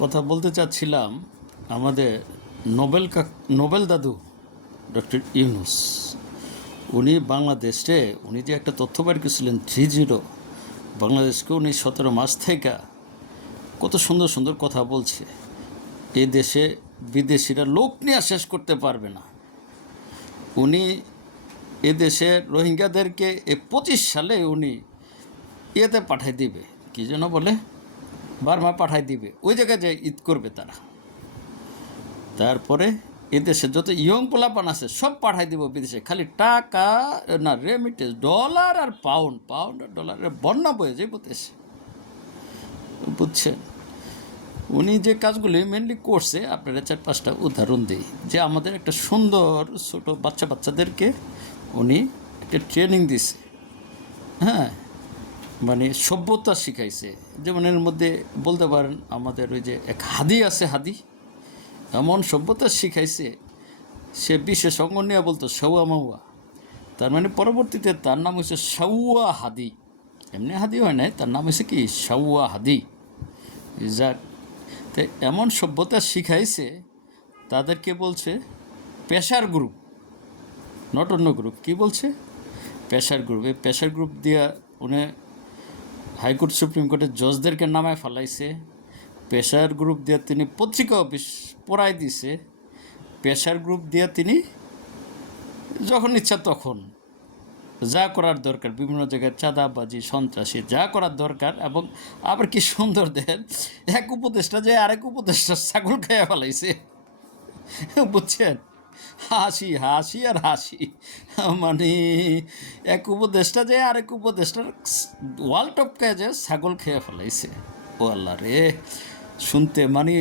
কথা বলতে চাচ্ছিলাম আমাদের নোবেল দাদু ডক্টর ইউনুস। উনি বাংলাদেশে উনি যে একটা তথ্য বের করেছিলেন 3-0, বাংলাদেশকে উনি 17 মাস থেকে কত সুন্দর সুন্দর কথা বলছে। এই দেশে বিদেশিরা লোক নিয়ে শেষ করতে পারবে না। উনি এ দেশের রোহিঙ্গাদেরকে 25 সালে উনি ইয়েতে পাঠাই দিবে, কী যেন বলে, বার্মা পাঠাই দিবে, ওই জায়গায় যে ঈদ করবে তারা। তারপরে এদেশে যত ইয়ং পোলাপান আছে সব পাঠাই দিব বিদেশে, খালি টাকা না, রেমিটেন্স, ডলার আর পাউন্ড, পাউন্ড আর ডলারের বন্যা বয়ে যাইব দেশে, বুঝছেন। উনি যে কাজগুলি মেনলি করছে, আপনারা 4-5টা উদাহরণ দিই। যে আমাদের একটা সুন্দর ছোট বাচ্চাদেরকে উনি একটা ট্রেনিং দিছে, হ্যাঁ, মানে সভ্যতা শিখাইছে। যেমন এর মধ্যে বলতে পারেন আমাদের ওই যে এক হাদি আছে, হাদি এমন সভ্যতা শিখাইছে, সে বিশেষ অঙ্গ নিয়ে বলতো সাউয়া মাউয়া। তার মানে পরবর্তীতে তার নাম হয়েছে সাউয়া হাদি, এমনি হাদি হয় নাই, তার নাম হয়েছে কি সাউয়া হাদি। যাক, তো এমন সভ্যতা শিখাইছে, তাদেরকে বলছে পেশার গ্রুপ, নট অন্য গ্রুপ। কী বলছে? পেশার গ্রুপ। এই পেশার গ্রুপ দিয়ে উনি হাইকোর্ট সুপ্রিম কোর্টের জজদেরকে নামায় ফেলাইছে। পেশার গ্রুপ দিয়ে তিনি পত্রিকা অফিস পড়াই দিছে। পেশার গ্রুপ দিয়ে তিনি যখন ইচ্ছা তখন যা করার দরকার, বিভিন্ন জায়গায় চাঁদাবাজি, সন্ত্রাসী, যা করার দরকার। এবং আবার কি সুন্দর দেন, এক উপদেষ্টা যে আরেক উপদেষ্টা ছাগল খেয়ে ফেলাইছে, বুঝছেন। হাসি হাসি আর হাসি, মানে এক উপদেষ্টা যে আরেক উপদেষ্টার ওয়াল টপকায় যে ছাগল খেয়ে ফেলাইছে। ও আল্লাহ রে, শুনতে মানে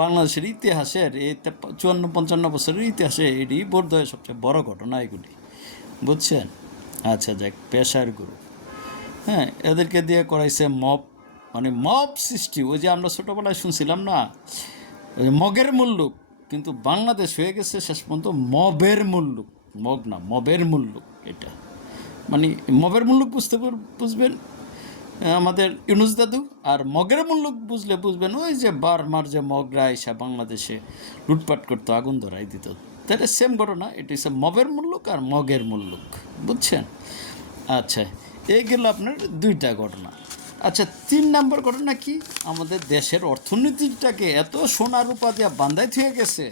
বাংলাদেশের ইতিহাসের এই 54-55 বছরের ইতিহাসে এটি বোধহয় সবচেয়ে বড় ঘটনা এগুলি, বুঝছেন। আচ্ছা যাক, পেশার গুরু, হ্যাঁ, এদেরকে দিয়ে করাইছে মব, মানে মব সৃষ্টি। ওই যে আমরা ছোটোবেলায় শুনছিলাম না, ওই মগের মুল্লুক, কিন্তু বাংলাদেশ হয়ে গেছে শেষ পর্যন্ত মবের মুল্লুক। মগ না, মবের মুল্লুক। এটা মানে মবের মুল্লুক বুঝবেন আমাদের ইউনুস দাদু, আর মগের মুল্লুক বুঝবেন ওই যে বার্মার যে মগরা এসে বাংলাদেশে লুটপাট করতো, আগুন ধরাই দিত। তাহলে সেম ঘটনা, এটা হচ্ছে মবের মুল্লুক আর মগের মুল্লুক, বুঝছেন। আচ্ছা, এই গেল আপনার 2টা ঘটনা। আচ্ছা, 3 নম্বর ঘটনা কি, আমাদের দেশের অর্থনীতিটাকে এত সোনা রূপা দিয়ে বান্ধাই থেকে গেছে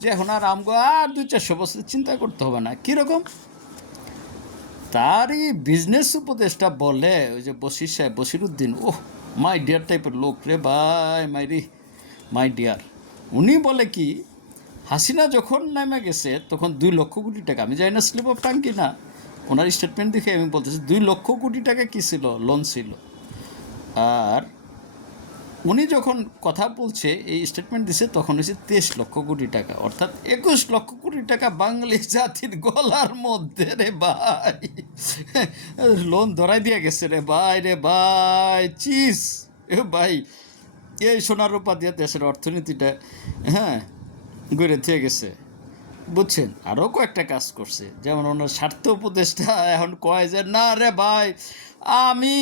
যে এখন আর আমগো আর 200-400 বছর চিন্তা করতে হবে না। কীরকম? তারই বিজনেস উপদেষ্টা বলে, ওই যে বশির সাহেব, বশিরউদ্দিন, ওহ মাই ডিয়ার টাইপের লোক রে ভাই, মাই ডিয়ার। উনি বলে কি, হাসিনা যখন নেমে গেছে তখন 2 লক্ষ কোটি টাকা, আমি জানি না স্লিপ অফ টাং কি না, ওনার স্টেটমেন্ট দেখে আমি বলতেছি 2 লক্ষ কোটি টাকা কী ছিল, লোন ছিল। আর উনি যখন কথা বলছে, এই স্টেটমেন্ট দিছে, তখন হয়েছে 23 লক্ষ কোটি টাকা, অর্থাৎ 21 লক্ষ কোটি টাকা বাঙালি জাতির গলার মধ্যে রে ভাই লোন ধরাই দিয়ে গেছে রে ভাই, রে ভাই চিস এ ভাই। এই সোনার রূপা দিয়ে দেশের অর্থনীতিটা, হ্যাঁ, গড়ে থেকে গেছে, বুঝছেন। আরও কয়েকটা কাজ করছে, যেমন ওনার স্বার্থ উপদেষ্টা এখন কয় যে না রে ভাই, আমি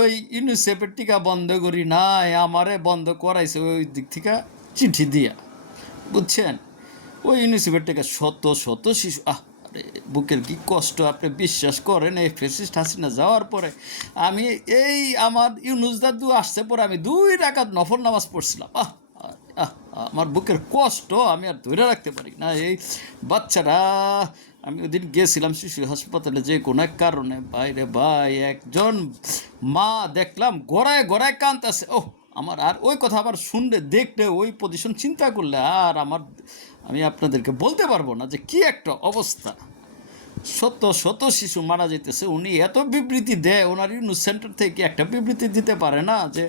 ওই ইউনিসেফের টিকা বন্ধ করি নাই, আমারে বন্ধ করাইছে ওই দিক থেকে চিঠি দিয়া, বুঝছেন। ওই ইউনিসেফের টিকা শত শত শিশু, আরে বুকের কি কষ্ট, আপনি বিশ্বাস করেন। এই ফেসিস্ট হাসিনা যাওয়ার পরে আমি এই আমার ইউনুস দাদু আসছে পরে আমি 2 রাকাত নফল নামাজ পড়ছিলাম। আমার বুকের কষ্ট আমি আর ধরে রাখতে পারি না। এই বাচ্চারা, আমি ওদিন গিয়েছিলাম শিশু হাসপাতালে যে কোনো এক কারণে, বাইরে ভাই একজন মা দেখলাম গড়ায় গড়ায় কাঁদতেছে। ও আমার আর ওই কথা আবার শুনলে, দেখলে, ওই পজিশন চিন্তা করলে আর আমি আপনাদেরকে বলতে পারবো না যে কি একটা অবস্থা। শত শত শিশু মারা যেতেছে, উনি এত বিবৃতি দেয়, ওনার ইউনুস সেন্টার থেকে একটা বিবৃতি দিতে পারে না যে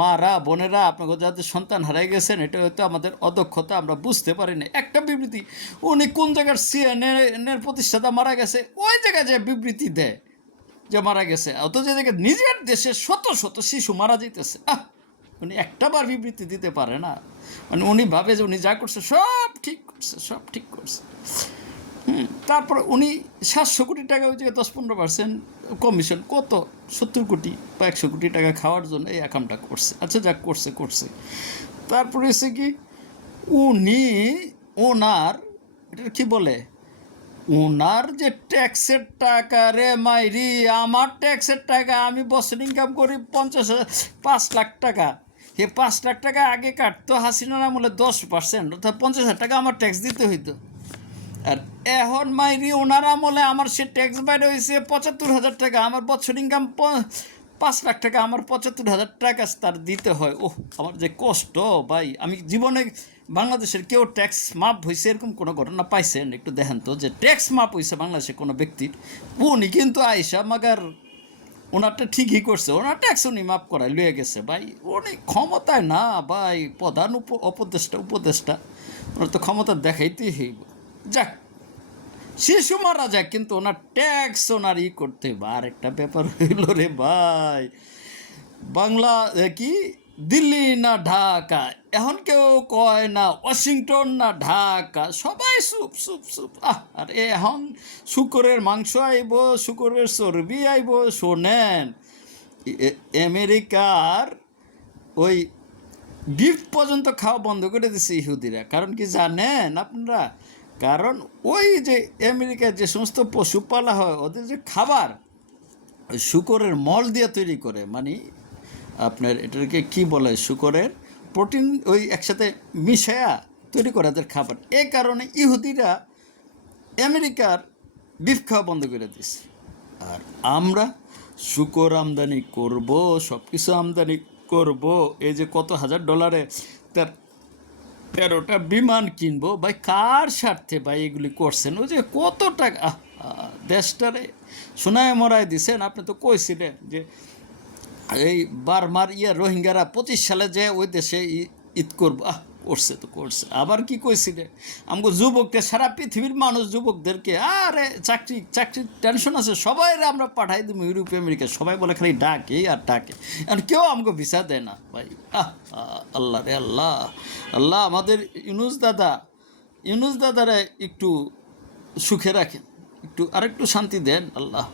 মারা বোনেরা আপনাকে যাদের সন্তান হারাই গেছেন, এটা হয়তো আমাদের অদক্ষতা, আমরা বুঝতে পারি না, একটা বিবৃতি। উনি কোন জায়গার সিএনএনের প্রতিষ্ঠাতা মারা গেছে, ওই জায়গায় যে বিবৃতি দেয় যে মারা গেছে, অত যে জায়গায় নিজের দেশে শত শত শিশু মারা যেতেছে, উনি একটাবার বিবৃতি দিতে পারে না। মানে উনি ভাবে যে উনি যা করছে সব ঠিক করছে, সব ঠিক করছে। তারপর উনি 700 কোটি টাকা, ওই যে 10-15% কমিশন, কত 70 কোটি বা 100 কোটি টাকা খাওয়ার জন্য এই অ্যাকাউন্টটা করছে। আচ্ছা যাক, করছে করছে। তারপরে হচ্ছে কি, উনি ওনার এটা কি বলে, ওনার যে ট্যাক্সের টাকা রে মাইরি, আমার ট্যাক্সের টাকা, আমি বছর ইনকাম করি 5 লাখ টাকা। এ 5 লাখ টাকা আগে কাটতো হাসিনার আমলে 10%, অর্থাৎ 50,000 টাকা আমার ট্যাক্স দিতে হইতো। আর এখন মাইরি ওনার আমলে আমার সে ট্যাক্স বাইরে হয়েছে 75,000 টাকা। আমার বছর ইনকাম 5 লাখ টাকা, আমার 75,000 টাকা তার দিতে হয়। ওহ, আমার যে কষ্ট ভাই। আমি জীবনে বাংলাদেশের কেউ ট্যাক্স মাপ হয়েছে এরকম কোনো ঘটনা পাইছেন? একটু দেখেন তো, যে ট্যাক্স মাপ হয়েছে বাংলাদেশের কোনো ব্যক্তির। উনি কিন্তু আইসা মাগার ওনারটা ঠিকই করছে, ওনার ট্যাক্স উনি মাপ করায় লুয়ে গেছে ভাই। উনি ক্ষমতায় না ভাই, প্রধান উপদেষ্টা, ওনার তো ক্ষমতা দেখাইতেই হইব। যাক, শিশু মারা যায়, কিন্তু ওনার ট্যাক্স ওনার করতে হবে। আর একটা ব্যাপার হইল রে ভাই, বাংলা কি দিল্লি না ঢাকা, এখন কেউ কয় না ওয়াশিংটন না ঢাকা, সবাই সুপ সুপ সুপ। আর এখন শুকরের মাংস আইব, শুকরের চর্বি আইব। শোনেন, আমেরিকার ওই বিফ পর্যন্ত খাওয়া বন্ধ করে দিছে ইহুদিরা। কারণ কি জানেন আপনারা? কারণ ওই যে আমেরিকায় যে সমস্ত পশু পালা হয়, ওদের যে খাবার ওই শুকরের মল দিয়ে তৈরি করে, মানে আপনার এটাকে কি বলে, শুকরের প্রোটিন ওই একসাথে মিশায়া তৈরি করে ওদের খাবার। এই কারণে ইহুদিরা আমেরিকার বিফ খাওয়া বন্ধ করে দিছে। আর আমরা শুকর আমদানি করব, সব কিছু আমদানি করব। এই যে কত $1,000 তার 13টা বিমান কিনবো ভাই। কার স্বার্থে ভাই এগুলি করছেন? ওই যে কত টাকা দেশটারে সোনায় মরায় দিছেন। আপনি তো কইছিলেন যে এই বার্মার রোহিঙ্গারা 25 সালে যে ওই দেশে ঈদ করবো। করছে তো করছে। আবার কি কইছিলেন? আমাকে যুবকদের, সারা পৃথিবীর মানুষ যুবকদেরকে, আরে চাকরির টেনশন আছে, সবাই আমরা পাঠাই দিব ইউরোপ আমেরিকা। সবাই বলে খালি ডাকে আর ডাকে, আর কেউ আমাকে ভিসা দেয় না ভাই। আল্লাহ রে আল্লাহ, আল্লাহ আমাদের ইউনুস দাদারে একটু সুখে রাখেন, একটু আরেকটু শান্তি দেন আল্লাহ।